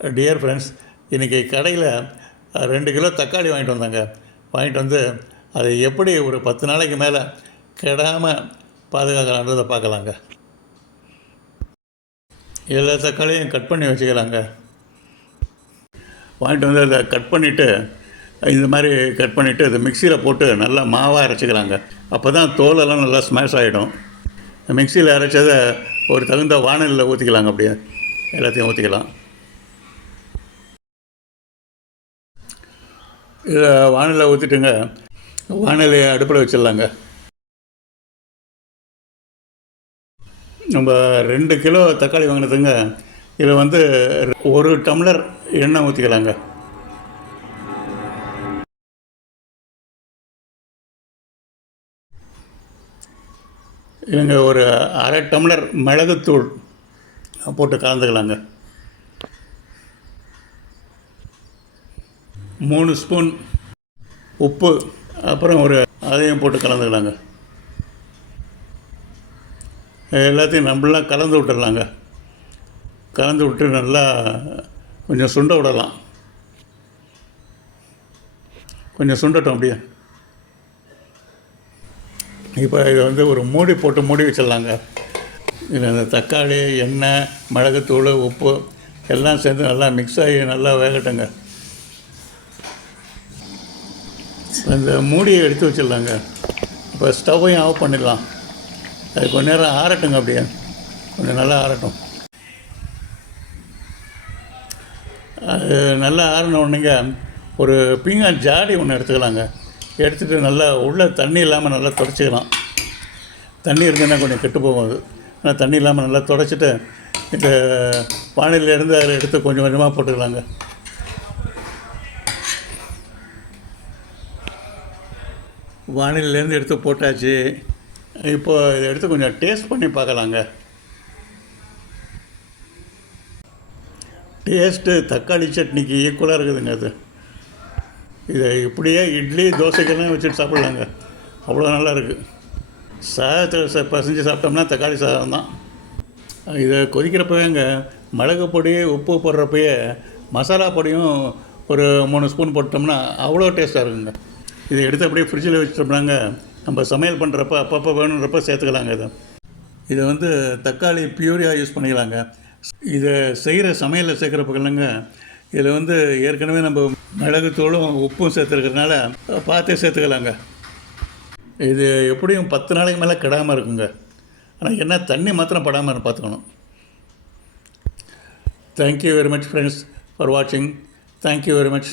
Dear friends, இன்றைக்கி கடையில் 2 kilo தக்காளி வாங்கிட்டு வந்தாங்க. வாங்கிட்டு வந்து அதை எப்படி ஒரு 10 நாளைக்கு மேலே கெடாமல் பாதுகாக்கலான்றதை பார்க்கலாங்க. எல்லா தக்காளியும் கட் பண்ணி வச்சுக்கலாங்க. வாங்கிட்டு வந்து அதை கட் பண்ணிவிட்டு இந்த மாதிரி கட் பண்ணிவிட்டு அதை மிக்சியில் போட்டு நல்லா மாவாக அரைச்சிக்கலாங்க. அப்போ தான் தோலெல்லாம் நல்லா ஸ்மாஷ் ஆகிடும். மிக்சியில் அரைச்சதை ஒரு தகுந்த வானலில் ஊற்றிக்கலாங்க. அப்படியே எல்லாத்தையும் ஊற்றிக்கலாம். இதை வானலில் ஊற்றிட்டுங்க, வானலியை அடுப்பில் வச்சிடலாங்க. நம்ம 2 கிலோ தக்காளி வாங்கினதுங்க. இதில் வந்து 1 டம்ளர் எண்ணெய் ஊற்றிக்கலாங்க. இல்லைங்க, ஒரு 1/2 டம்ளர் மிளகுத்தூள் போட்டு கலந்துக்கலாங்க. 3 ஸ்பூன் உப்பு, அப்புறம் அதையும் போட்டு கலந்துக்கலாங்க. எல்லாத்தையும் நல்லா கலந்து விட்டுடலாங்க. கலந்து விட்டு நல்லா கொஞ்சம் சுண்ட விடலாம். கொஞ்சம் சுண்டட்டும் அப்படியே. இப்போ இதை வந்து ஒரு மூடி போட்டு மூடி வச்சிடலாங்க. இதில் இந்த தக்காளி, எண்ணெய், மிளகுத்தூள், உப்பு எல்லாம் சேர்ந்து நல்லா மிக்ஸ் ஆகி நல்லா வேகட்டுங்க. இந்த மூடியை எடுத்து வச்சிடலாங்க. இப்போ ஸ்டவ்வையும் ஆஃப் பண்ணிடலாம். அது கொஞ்ச நேரம் ஆறட்டுங்க. அப்படியே கொஞ்சம் நல்லா ஆறட்டும். அது நல்லா ஆறின உடனேங்க ஒரு பீங்கான் ஜாடி ஒன்று எடுத்துக்கலாங்க. எடுத்துகிட்டு நல்லா உள்ளே தண்ணி இல்லாமல் நல்லா துடைச்சிக்கலாம். தண்ணி இருந்ததுன்னா கொஞ்சம் கெட்டு போகும். அது ஆனால் தண்ணி இல்லாமல் நல்லா துடைச்சிட்டு இந்த வானிலையிலேருந்து அதில் எடுத்து கொஞ்சம் கொஞ்சமாக போட்டுக்கலாங்க. வானிலையிலேருந்து எடுத்து போட்டாச்சு. இப்போது இதை எடுத்து கொஞ்சம் டேஸ்ட் பண்ணி பார்க்கலாங்க. டேஸ்ட்டு தக்காளி சட்னிக்கு ஈக்குவலாக இருக்குதுங்க. அது இதை இப்படியே இட்லி, தோசைக்கெல்லாம் வச்சுட்டு சாப்பிட்லாங்க. அவ்வளோ நல்லா இருக்குது. சாதத்தை பசைஞ்சு சாப்பிட்டோம்னா தக்காளி சாதம் தான். இதை கொதிக்கிறப்பவேங்க மிளகு பொடி, உப்பு போடுறப்பயே மசாலா பொடியும் ஒரு 3 ஸ்பூன் போட்டோம்னா அவ்வளோ டேஸ்ட்டாக இருக்குங்க. இதை எடுத்து அப்படியே ஃப்ரிட்ஜில் வச்சுட்டோம்னாங்க, நம்ம சமையல் பண்ணுறப்ப அப்பப்போ வேணுன்றப்ப சேர்த்துக்கலாங்க. இதை வந்து தக்காளி பியூரியாக யூஸ் பண்ணிக்கலாங்க. இதை செய்கிற சமையலில் சேர்க்குறப்பக்கல்லங்க, இதில் வந்து ஏற்கனவே நம்ம மிளகுத்தூளும் உப்பும் சேர்த்துருக்கிறதுனால பார்த்தே சேர்த்துக்கலாங்க. இது எப்படியும் 10 நாளைக்கு மேலே கெடாமல் இருக்குங்க. ஆனால் என்ன, தண்ணி மாத்திரம் படாமல் பார்த்துக்கணும். Thank you very much friends for வாட்சிங். Thank you very much.